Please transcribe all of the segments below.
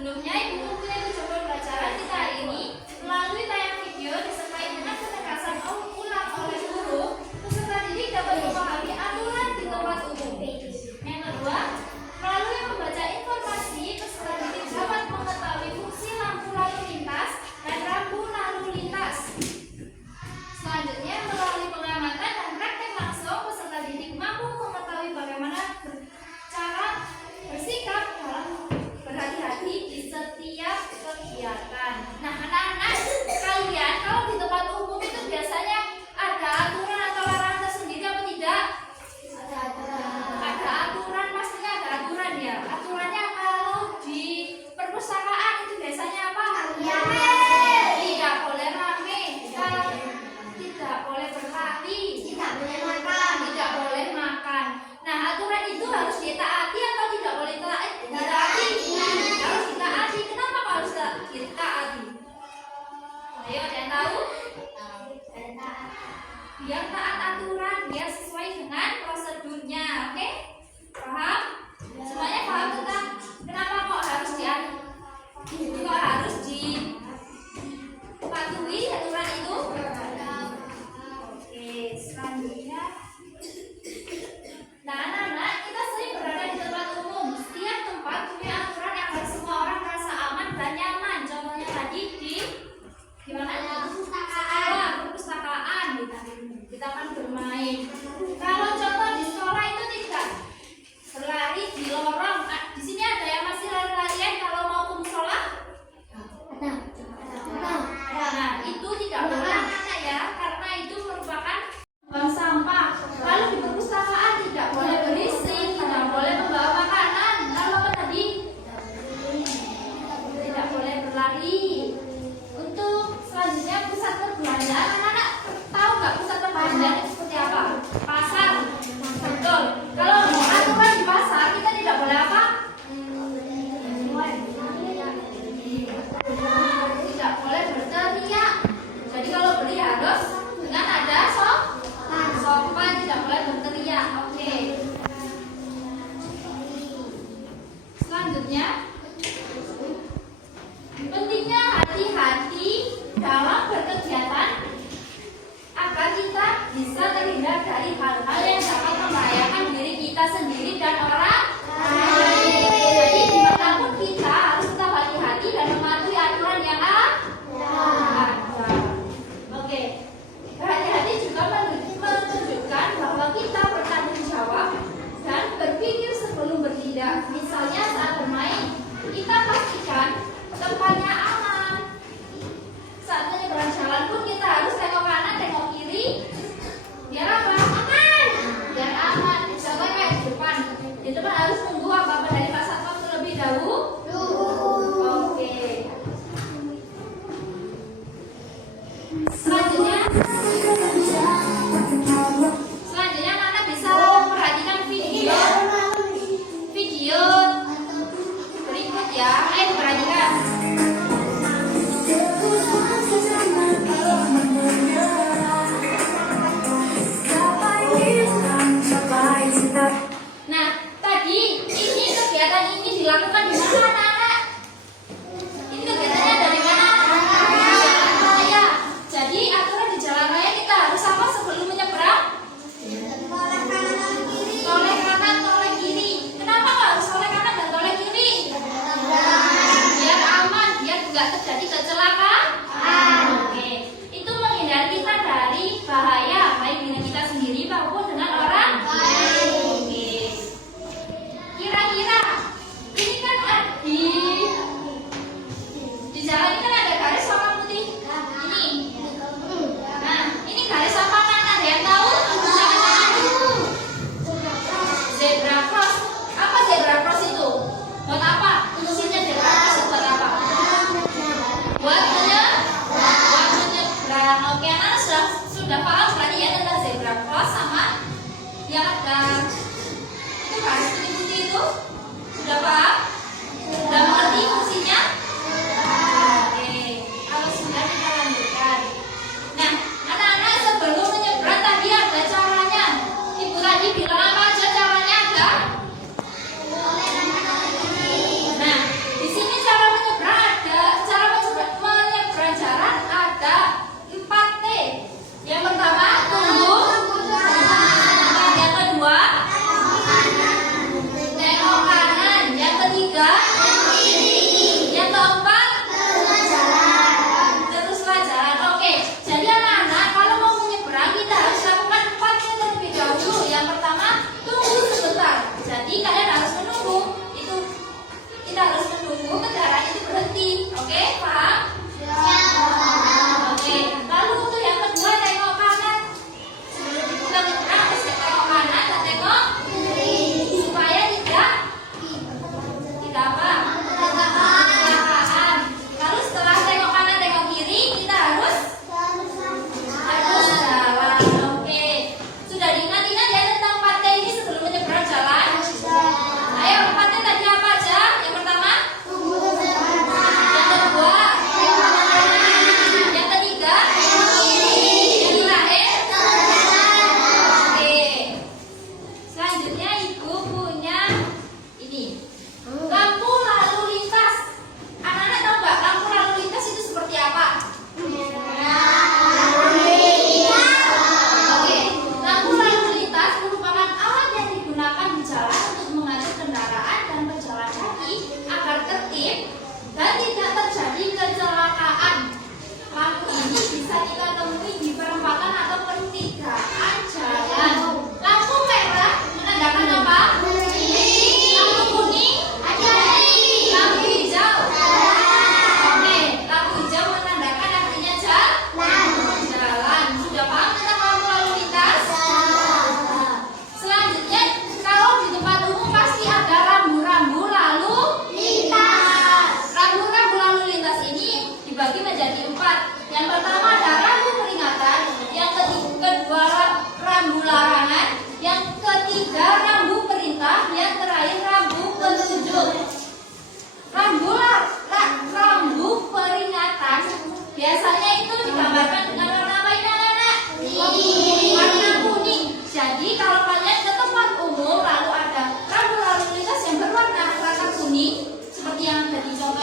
Sebelumnya, Ibu mempunyai tujuan pembelajaran kita hari ini melalui tayang video disertai dengan penegasan ulang oleh guru, peserta didik dapat memahami aturan di tempat umum. Yang kedua, melalui membaca informasi, peserta didik dapat mengetahui fungsi lampu lalu lintas dan rambu lalu lintas. Selanjutnya, melalui pengamatan dan praktek langsung, peserta didik mampu mengetahui bagaimana cara bersikap dalam berhati-hati di setiap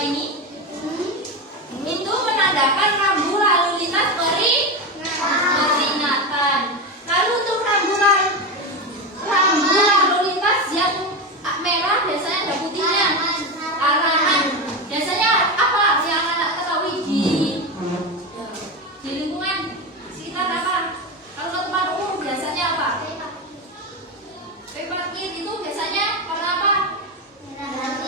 ini? Itu menandakan rambu lalu lintas peringatan. Lalu untuk rambu lalu lintas yang merah biasanya ada putihnya. Larangan. Biasanya apa yang anak ketahui di lingkungan sekitar apa? Kalau ke tempat umum biasanya apa? Parkir itu biasanya warna apa?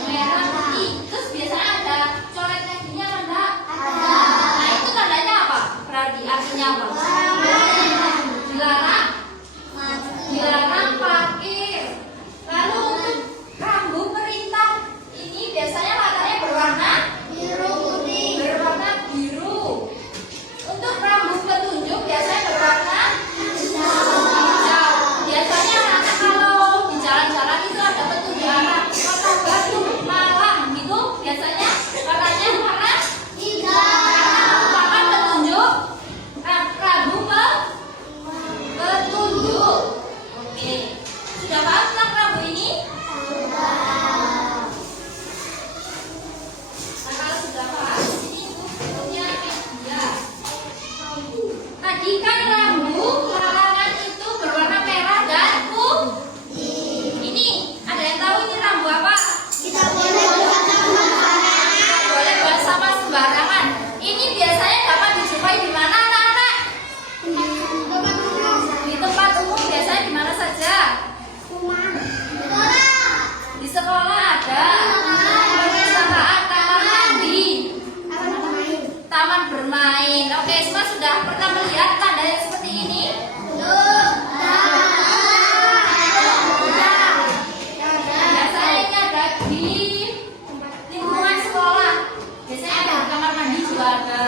Merah putih. Terus biasanya ada coretnya gini apa enggak? Ada. Nah itu tandanya apa? Berarti artinya apa? Dilarang parkir. Lalu untuk rambu perintah ini biasanya matanya berwarna biru. Untuk rambu petunjuk biasanya berwarna hijau. Biasanya anak kalau di jalan-jalan itu ada petunjuk arah Kota Batu, Malang gitu. Biasanya warnanya warna hijau. Merupakan petunjuk rambu petunjuk. Oke, sudah paham tentang rambu ini? Nah, kalau sudah paham, ini bentuknya media. Tadi kan rambu larangan itu berwarna merah dan putih. Ini ada yang tahu ini rambu apa? Boleh buang sampah sembarangan. Ini biasanya dapat dijumpai di mana, anak-anak? Di tempat umum biasanya di mana saja? Di sekolah ada. Perpustakaan, kamar mandi, taman bermain. Oke, semua sudah pernah melihat tanda yang seperti ini? Biasanya ini ada di lingkungan sekolah. Biasanya ada di kamar mandi juga ada.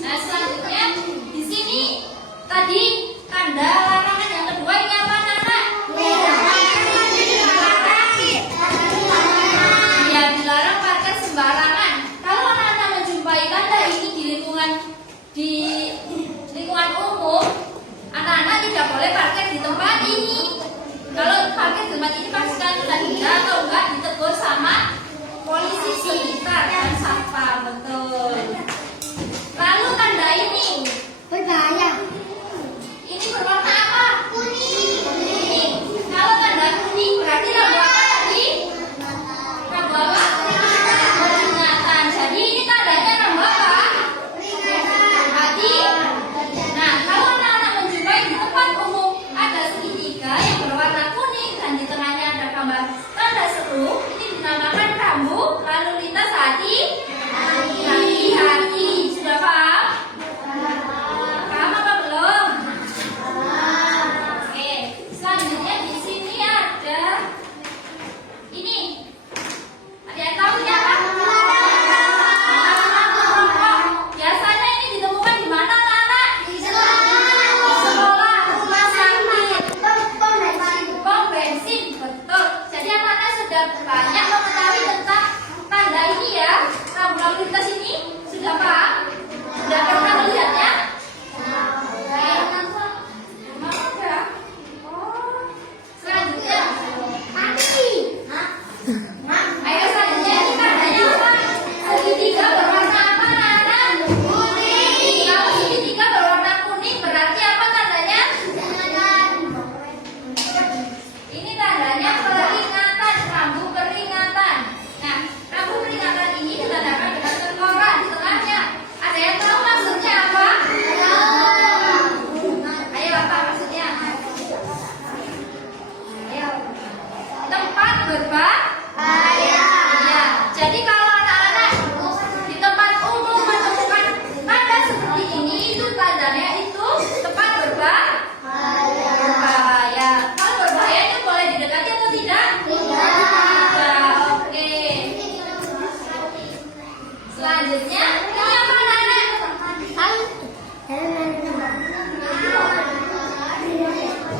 Nah, selanjutnya di sini tadi tanda larangan yang kedua ini apa, anak-anak? Ya, dilarang parkir sembarangan. Kalau anak-anak menjumpai tanda ini di lingkungan umum, anak-anak tidak boleh parkir di tempat ini. Kalau parkir di tempat ini pastikan sudah denda atau enggak ditegur sama polisi sekitar dan satpam. Betul. Lalu tanda ini berwarna apa? Kuning. Kalau tanda kuning berarti rambu apa tadi? Rambu apa? Peringatan. Jadi ini tandanya rambu apa? Hati. Nah, kalau anak-anak menjumpai di tempat umum ada segitiga yang berwarna kuning dan di tengahnya ada gambar tanda seru, ini dinamakan rambu lalu lintas hati-hati. Sudah paham? Paham apa belum? Oke, selanjutnya di sini ada ini. Ada yang tahu ya apa? Biasanya ini ditemukan di mana, anak-anak? Di sekolah, rumah sakit, pom bensin. Betul. Jadi anak-anak sudah banyak mengetahui tentang tanda ini ya. Rambu lalu lintas ini sudah paham? Sudah pernah melihatnya? Selanjutnya, ayo selanjutnya ini tandanya apa? Segitiga berwarna apa, anak-anak? Kuning. Kalau segitiga berwarna kuning berarti apa tandanya? Ini tandanya peringatan, rambu peringatan. Nah, rambu peringatan ini ditandakan dengan tengkorak di tengahnya. Ada yang tahu maksudnya apa? Ayo, apa maksudnya? Ayo. Tempat berbahaya. Iya. Jadi kalau anak-anak di tempat umum menemukan tanda seperti ini, itu tandanya itu tempat berbahaya. Kalau berbahaya itu boleh didekati atau tidak? Tidak. Oke. Selanjutnya, ini apa, anak-anak?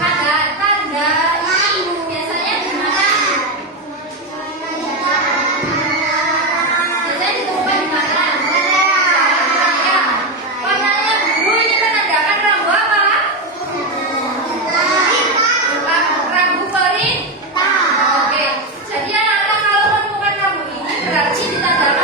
Ada tanda ini biasanya di mana? Biasanya ditemukan di mana? Ya. Warnanya biru ini menandakan rambu apa? Rambu perintah. Oke. Jadi anak-anak kalau menemukan rambu ini berarti ditandakan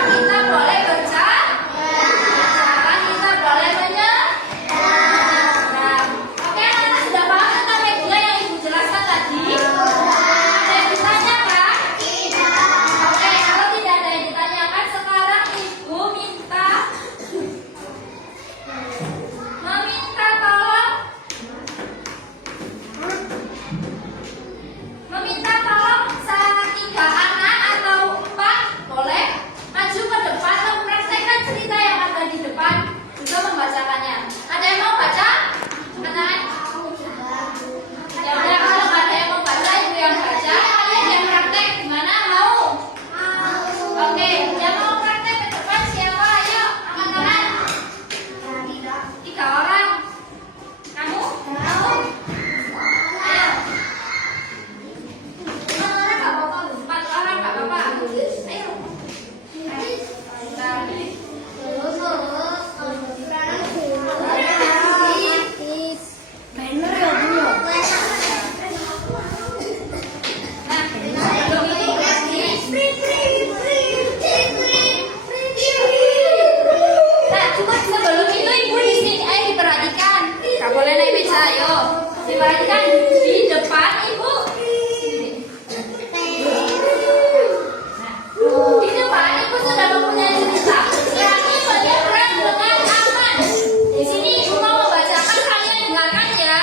sudah mempunyai cerita. Rani menyeberang dengan aman. Di sini ibu mau membacakan, kalian dengarkan ya.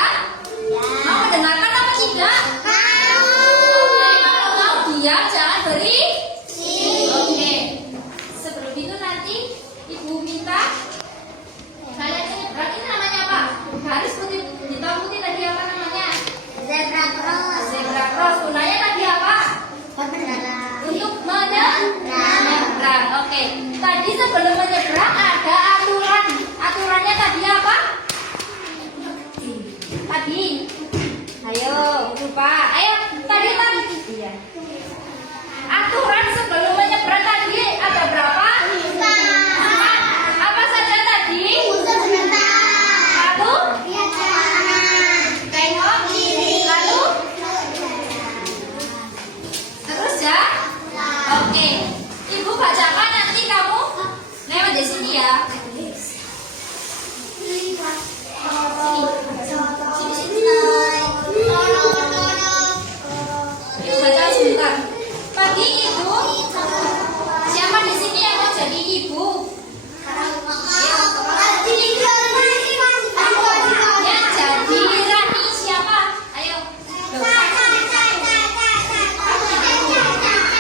Mau mendengarkan apa tidak? Oke, kalau mau diam jangan berisik. Oke. Sebelum itu nanti ibu minta kalian menyeberang. Ini namanya apa? Garis putih hitam putih tadi apa namanya? Zebra cross. Zebra cross. Gunanya tadi apa? Untuk menyeberang. Oke. Tadi sebelum menyeberang ada aturan. Aturannya tadi apa? Tadi. Ayo, lupa. Ayo, tadi. Iya. Aturan sebelum menyeberang tadi ada berapa? Empat. Apa saja tadi? Lalu tengok kiri. Lalu terus ya. Oke. Ibu bacakan nanti kamu lewat di sini ya. Ibu baca sebentar. Pagi ibu. Siapa di sini yang mau jadi ibu? Yang jadi Rani siapa? Ayo.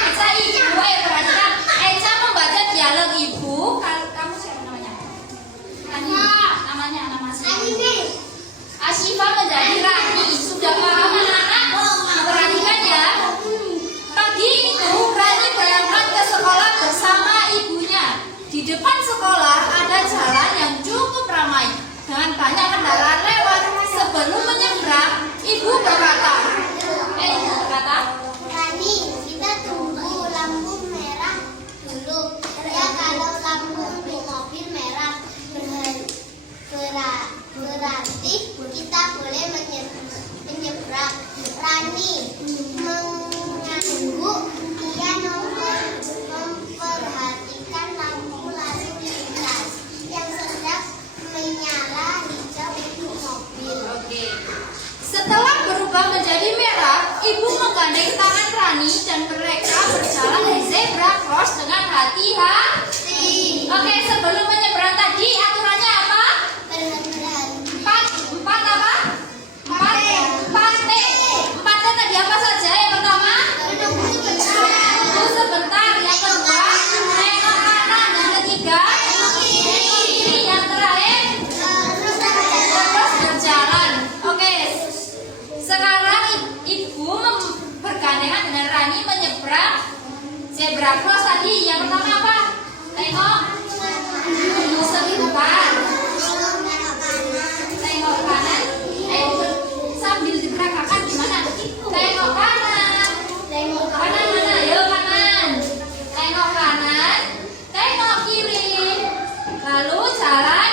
Eca ibu, ayo perhatikan. Eca membaca dialog ibu. Kalau kamu siapa namanya? Rani. Nama asli. Asyifa menjadi Rani. Sudah paham anak-anak? Perhatikan ya. Pagi itu Rani berangkat ke sekolah bersama ibunya. Di depan sekolah ada jalan yang cukup ramai dengan banyak kendaraan lewat. Sebelum menyeberang, ibu berkata, Rani, kita tunggu lampu merah dulu. Ya, kalau lampu di mobil merah berarti kita boleh menyeberang. Rani mengangguk. Ia memperhatikan lampu lalu lintas yang sedang menyala hijau untuk mobil. Oke. Setelah berubah menjadi merah, ibu menggandeng tangan Rani dan mereka berjalan di zebra cross dengan hati-hati. Oke, sebelum menyeberang tadi aturannya apa? Empat apa? Empat T. Empat T tadi apa saja? Yang pertama, tunggu sebentar. Yang kedua, tengok kanan. Yang ketiga, tengok kiri. Yang terakhir, terus berjalan. Oke. Sekarang ibu bergandengan dengan Rani menyeberang zebra cross tadi. Yang pertama apa? Tengok sebentar. Tengok kanan. Sambil diperagakan gimana? Tengok kanan. Kanan mana? Ayo kanan. Tengok kanan. Tengok kiri. Lalu jalan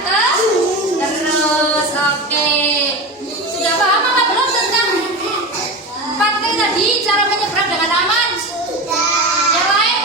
terus. Oke. Sudah paham apa belum tentang 4T tadi, cara menyeberang dengan aman? Yang lain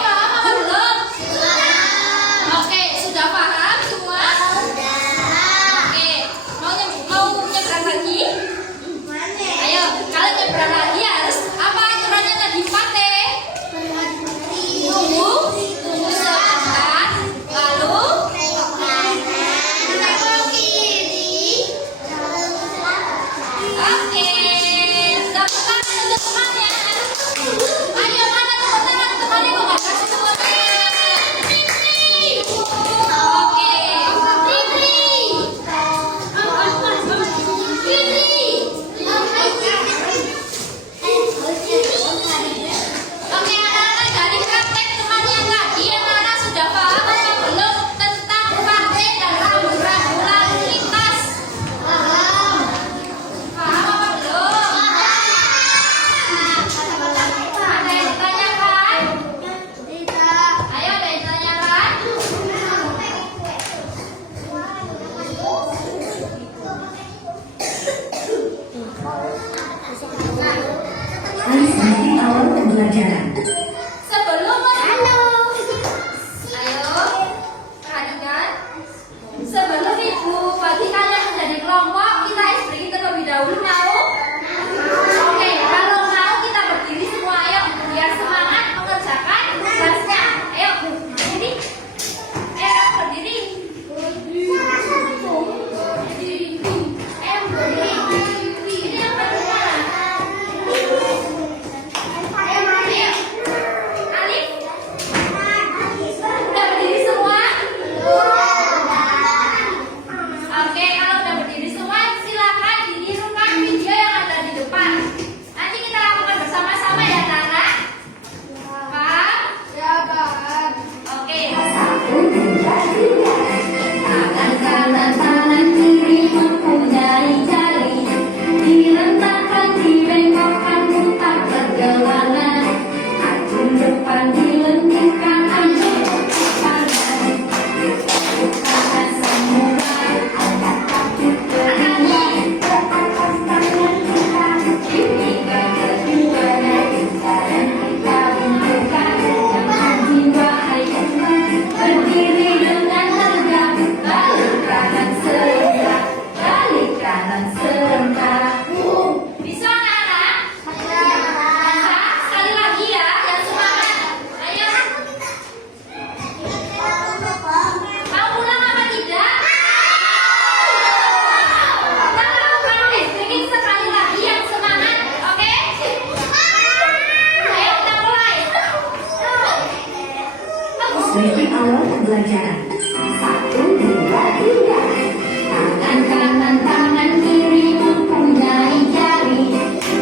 Sesi awal pembelajaran. 1, 2, 3. Tangan kanan, tangan kiri mempunyai jari.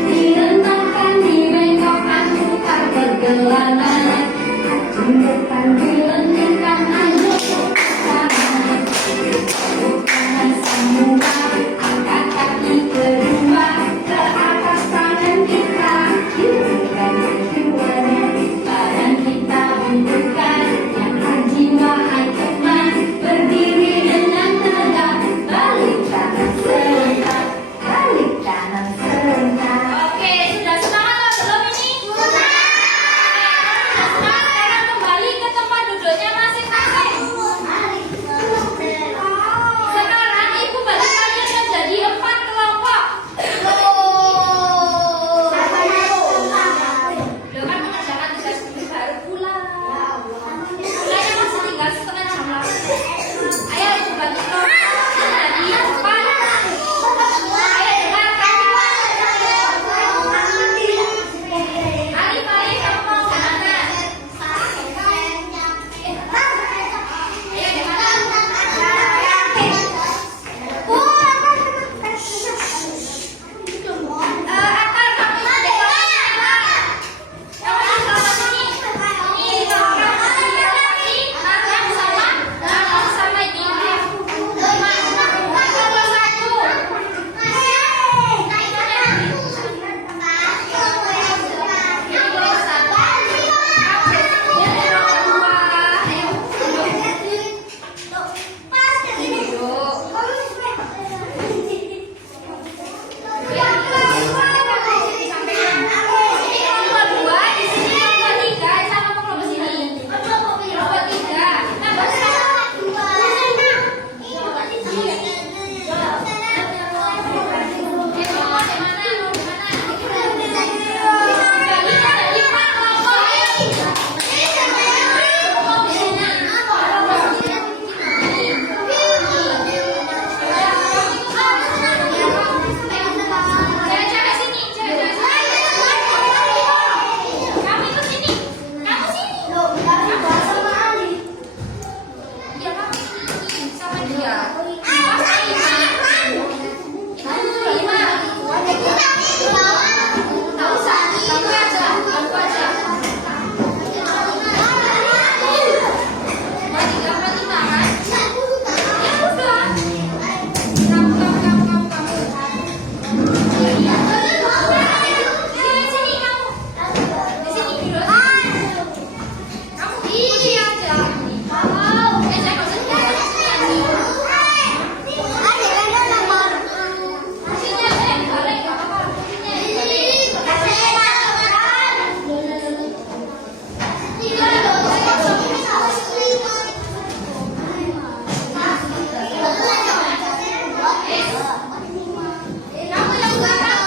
Diletakkan, dibengkokkan, putar pergelangan. Kaki depan dilentungkan, anjlok ke kanan. Tepuk tangan semua, angkat kaki kedua. Ke atas tangan kita, hidupkan keduanya. Badan kita bundukkan, angkat jiwa, angkat teman. Berdiri dengan tegak, balik kanan serentak, balik kanan serentak. Oke, sudah semangat atau belum ini? Sudah semangat, sekarang kembali ke tempat duduknya masing-masing. Sekarang ibu bagi kalian menjadi 4 kelompok. Loh kan mengerjakan tugas tulis baru pulang. Pulangnya masih tinggal setengah jam lagi. Ayo ibu bagi kelompok menjadi 4. Ayo dengarkan. Alif, Alif, kamu mau kemana? Ayo dengarkan. Akal kamu itu di kelompok mana? Kamu di kelompok ini. Ini kelompok Fatih, Marwan sama Marwan sama ini. Kelompok 1. Kamu ikut sini. Kamu sini. Iya, kamu sini sama dia. Apa Ima? Itu Ima. Nggak usah, kamu aja. Kamu aja. Berarti nggak berarti tangan. Ya udah. Kamu. Iya. Sini kamu. Di sini dulu. Kamu ini aja. Saya nggak usah di sini. Sini aja yang balik, nggak apa-apa. Kamu yang belakang.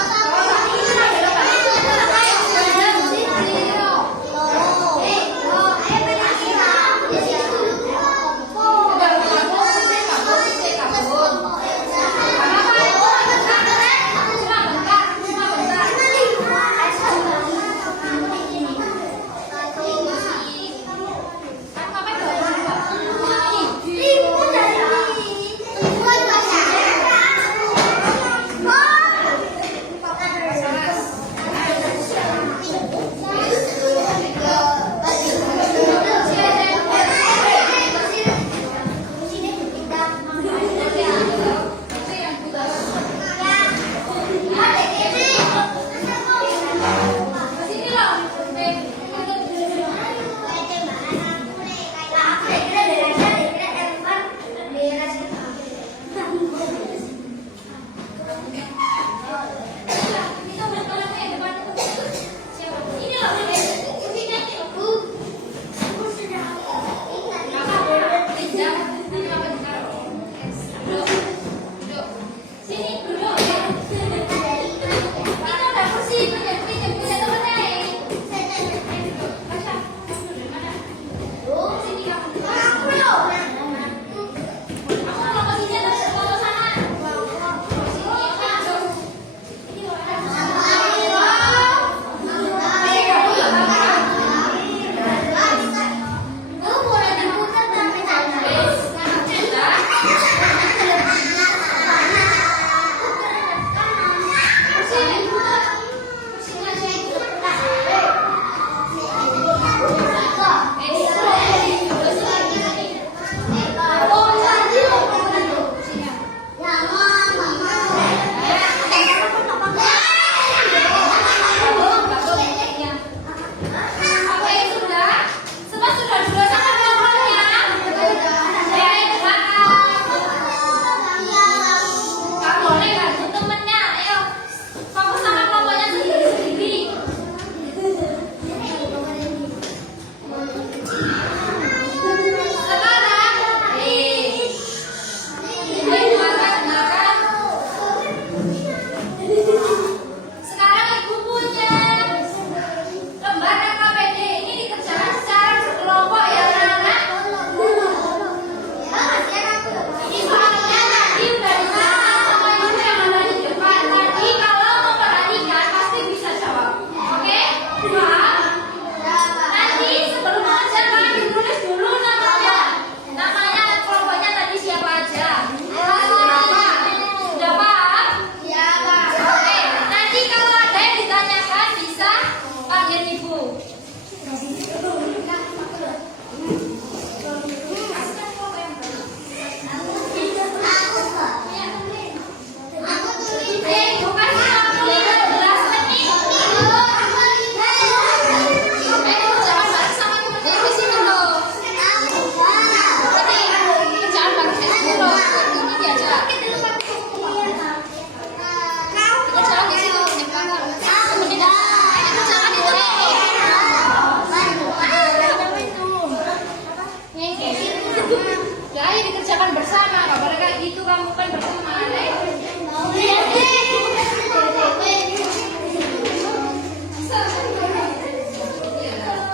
kan bersama, nggak boleh kayak gitu, kamu kan bersama.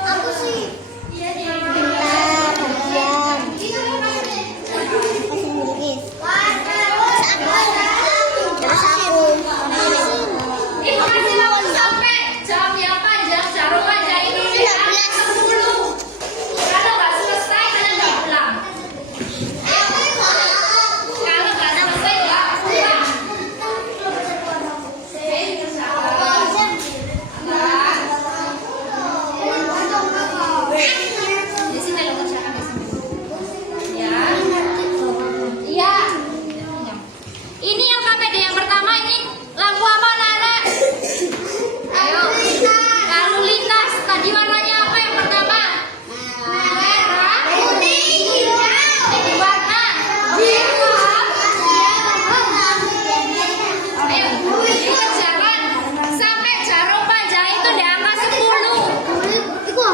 Aku sih. Ini masih mau sampai jam yang panjang, jarum panjang ini ya, 10. Kalau nggak selesai kalian nggak pulang. Kalau nggak selesai nggak pulang. Di sini lo kerjakan di sini. Ya. Iya. Ini yang KPD yang pertama ini lampu apa Nana? Ayo. Lalu lintas. Tadi warnanya apa yang pertama? Merah. Kuning. Ini warna biru. Ayo, dikerjakan sampai jarum panjang itu di angka 10. Ayo.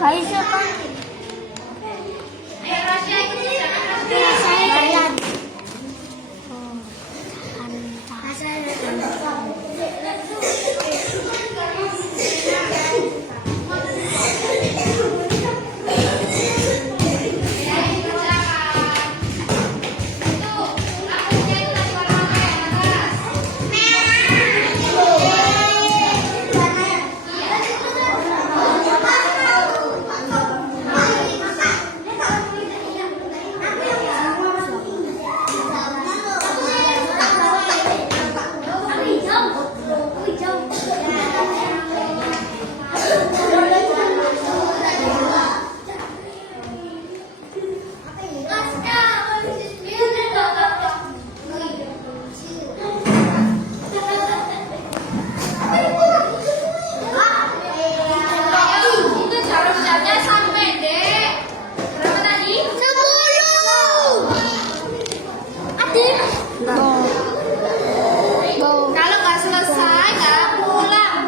Kayak siapa? Ayo Rasya ikut kerjakan. Ryan. Itu jarum jamnya sampai dek. Berapa tadi? 10. Kalau nggak selesai nggak pulang.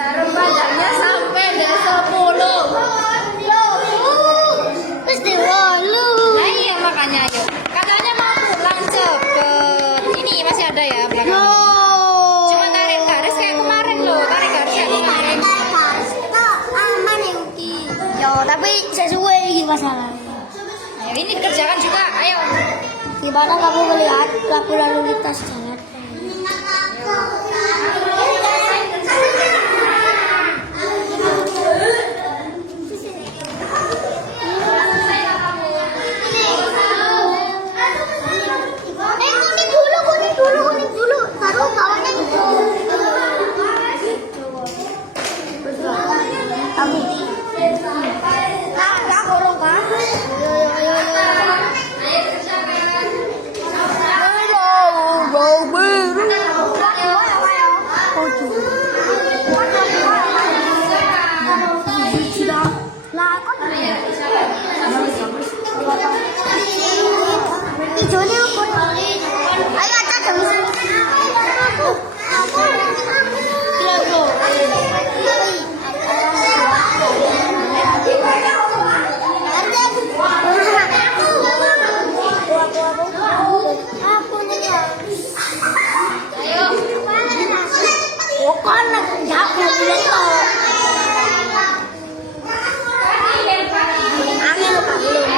Jarum panjangnya sampai deh 10. Nah iya makanya ayo. Katanya mau pulang cepet. Ini masih ada ya belakang. Cuma tarik garis kayak kemarin loh. Tarik garis kayak kemarin. Yo, tapi sesuai gitu masalah. Ayo ini dikerjakan juga. Ayo. Gimana kamu melihat lampu lalu lintas jalan? Kuning dulu, baru bawa Bojone aku. Ayo aja dong. Aku. Con là dạo là lấy rồi. Ăn nó phải luôn.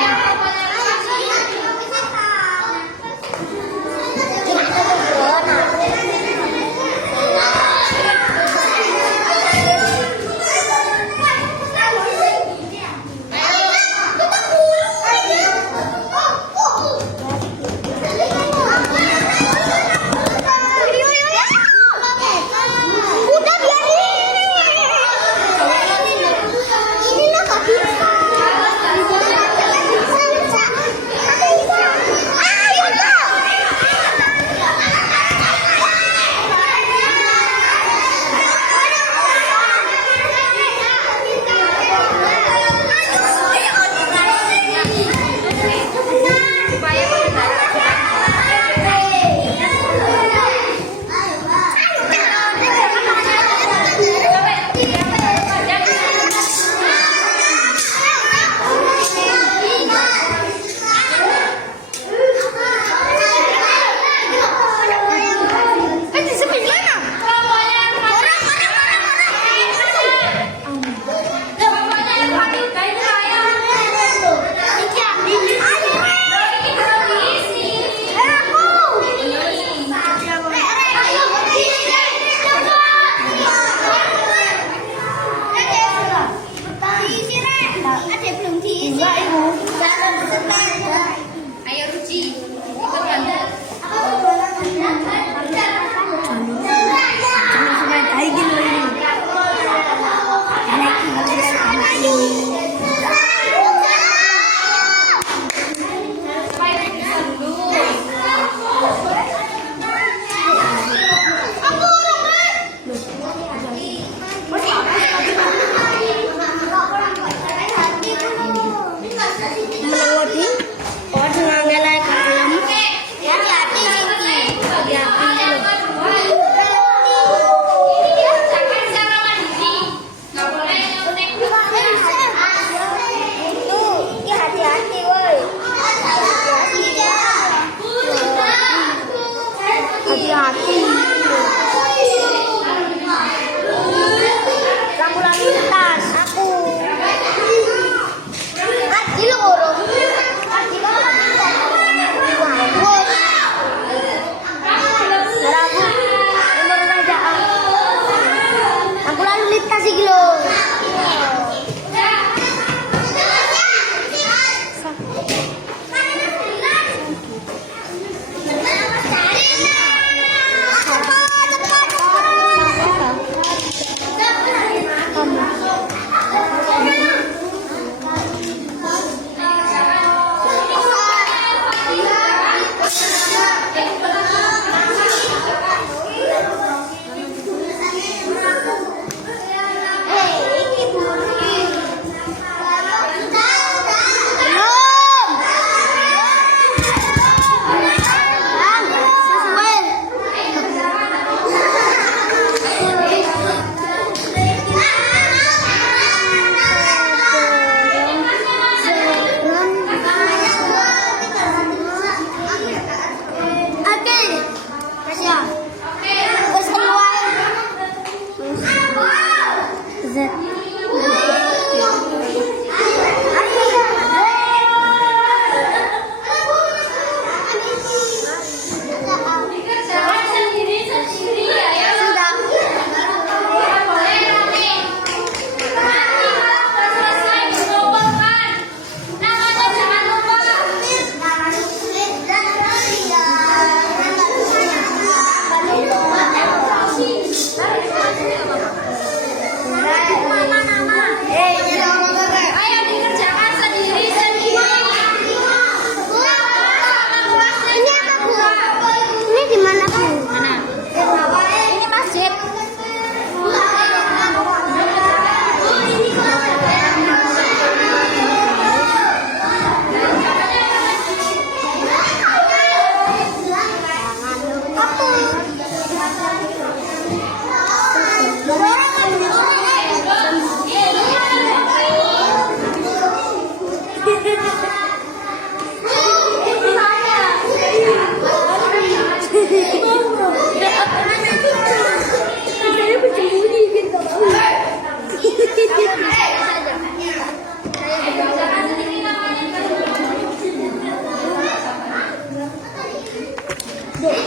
Nomor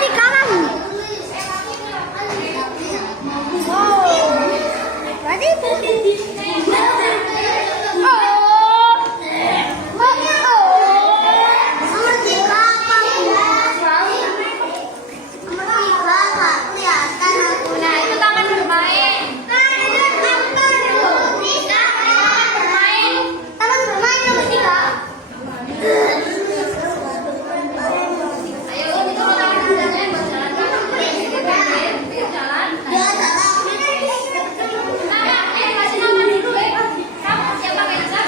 3 kan? Berarti Nah, itu taman bermain. Ayo, itu mau taman bermain buat jalan. Ayo jalan. Kasih nama dulu ya. Kamu siapa Kenza?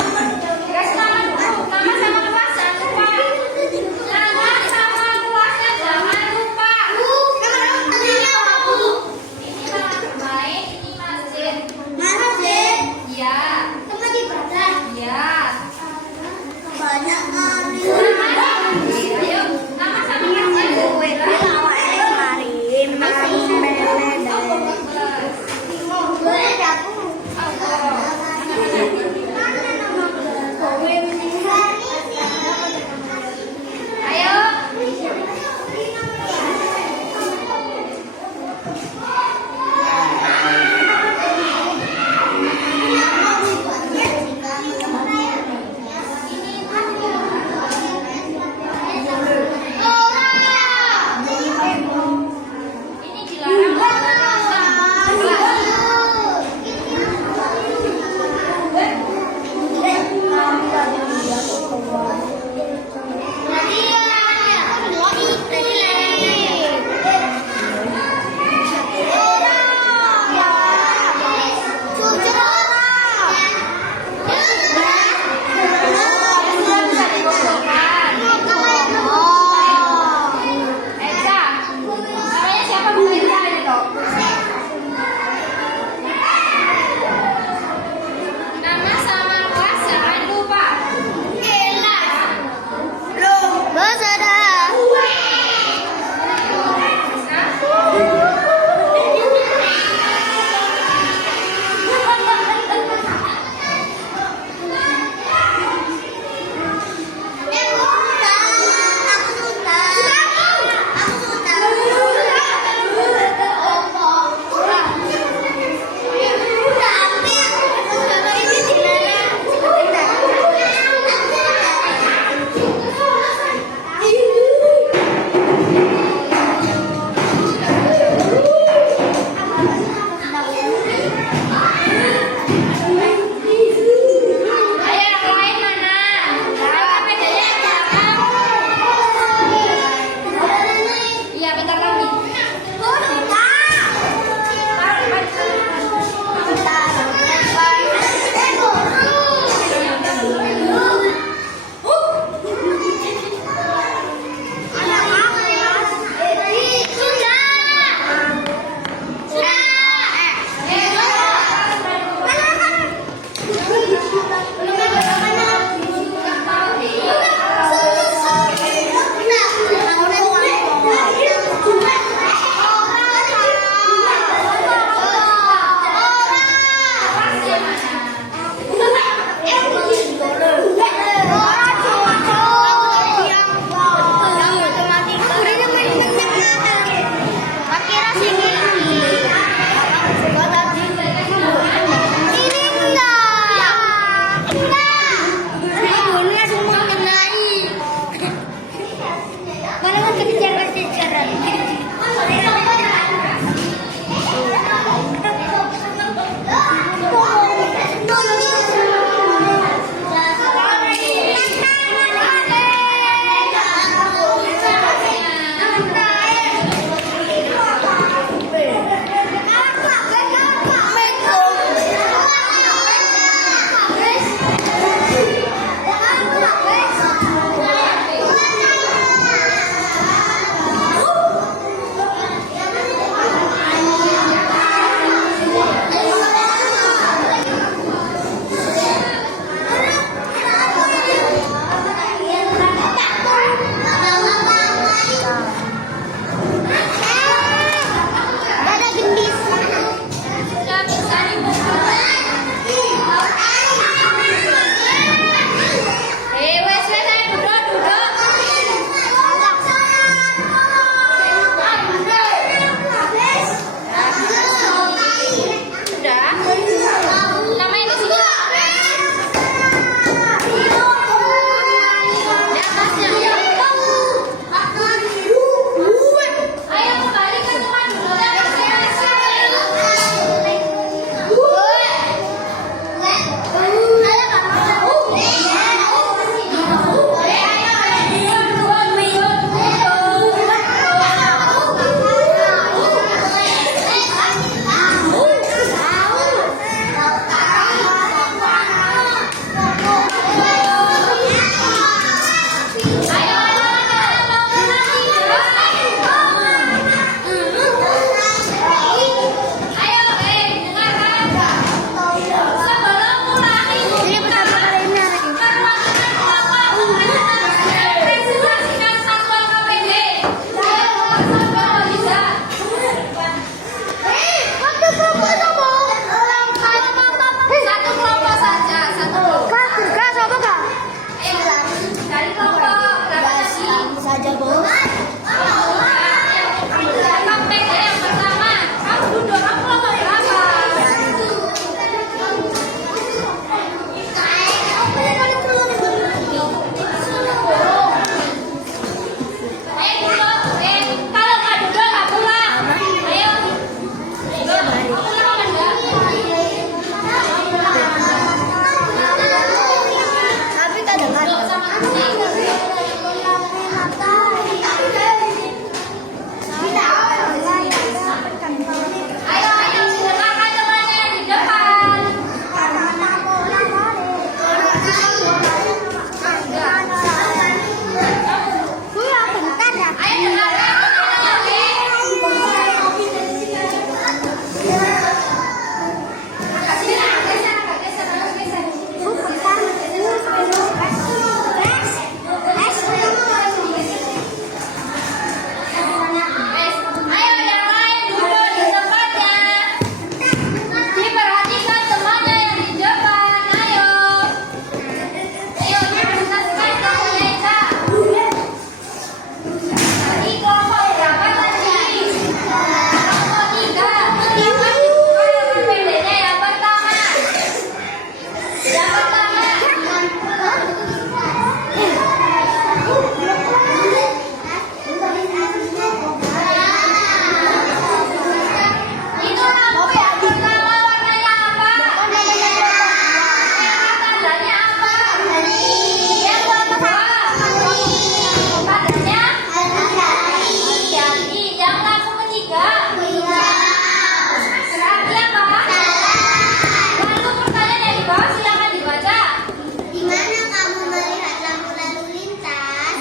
Kasih nama dulu. Nama sama kelas jangan lupa. Nama sama kelasnya jangan lupa. Ini taman bermain, ini masjid. Iya. Iya. Ayo, nama sama kelasnya. Ayo. Ini dilarang. Eza, namanya siapa Bu Eza itu? Nama sama kelas jangan lupa.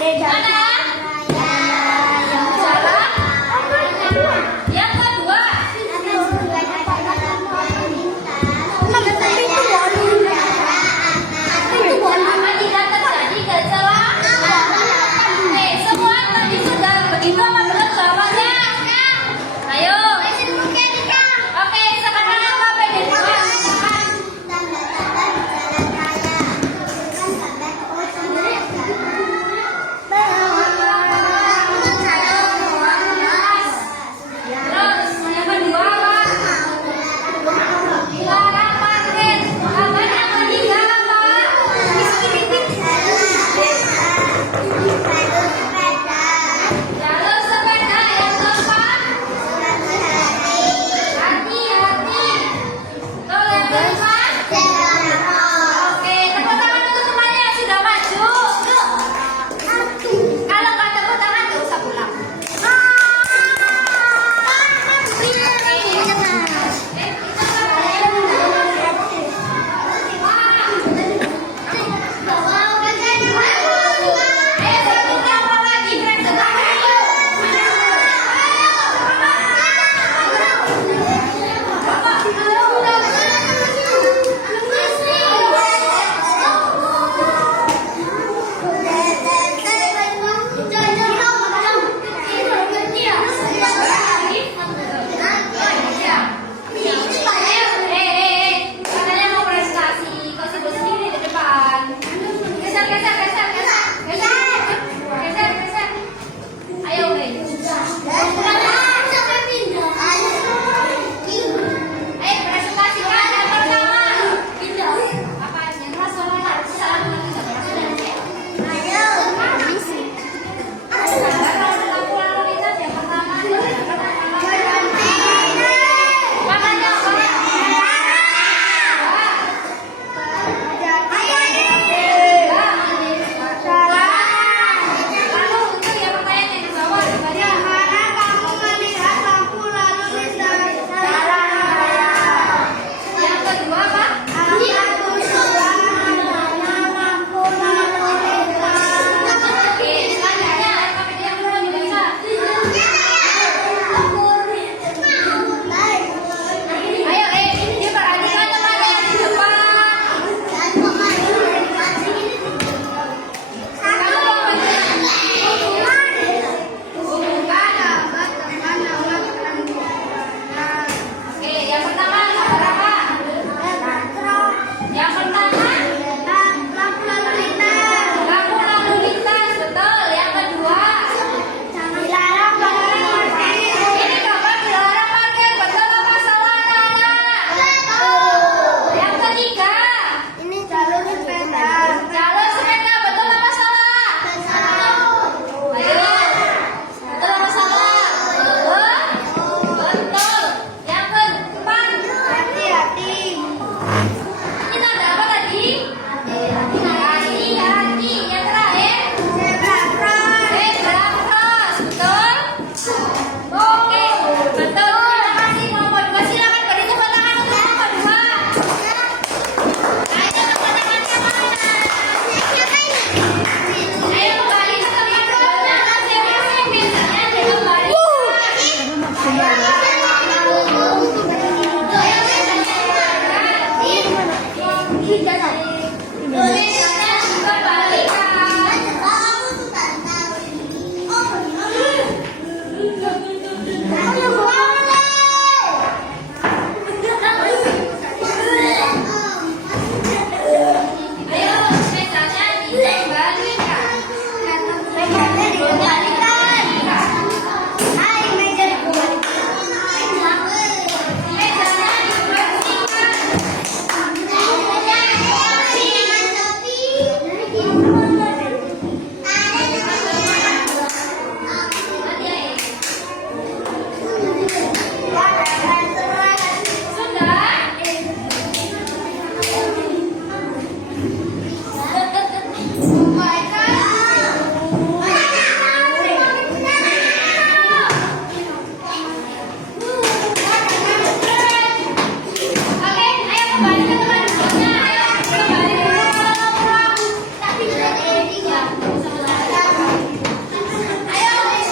Mana? Jalan. Yang kedua. Apabila terjadi kecelakaan. Oke, semua tadi sudah begitu apa belum jawabannya? Ayo. Oke, sekarang apa bedanya? Tanda-tanda di jalan raya.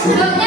Grupnya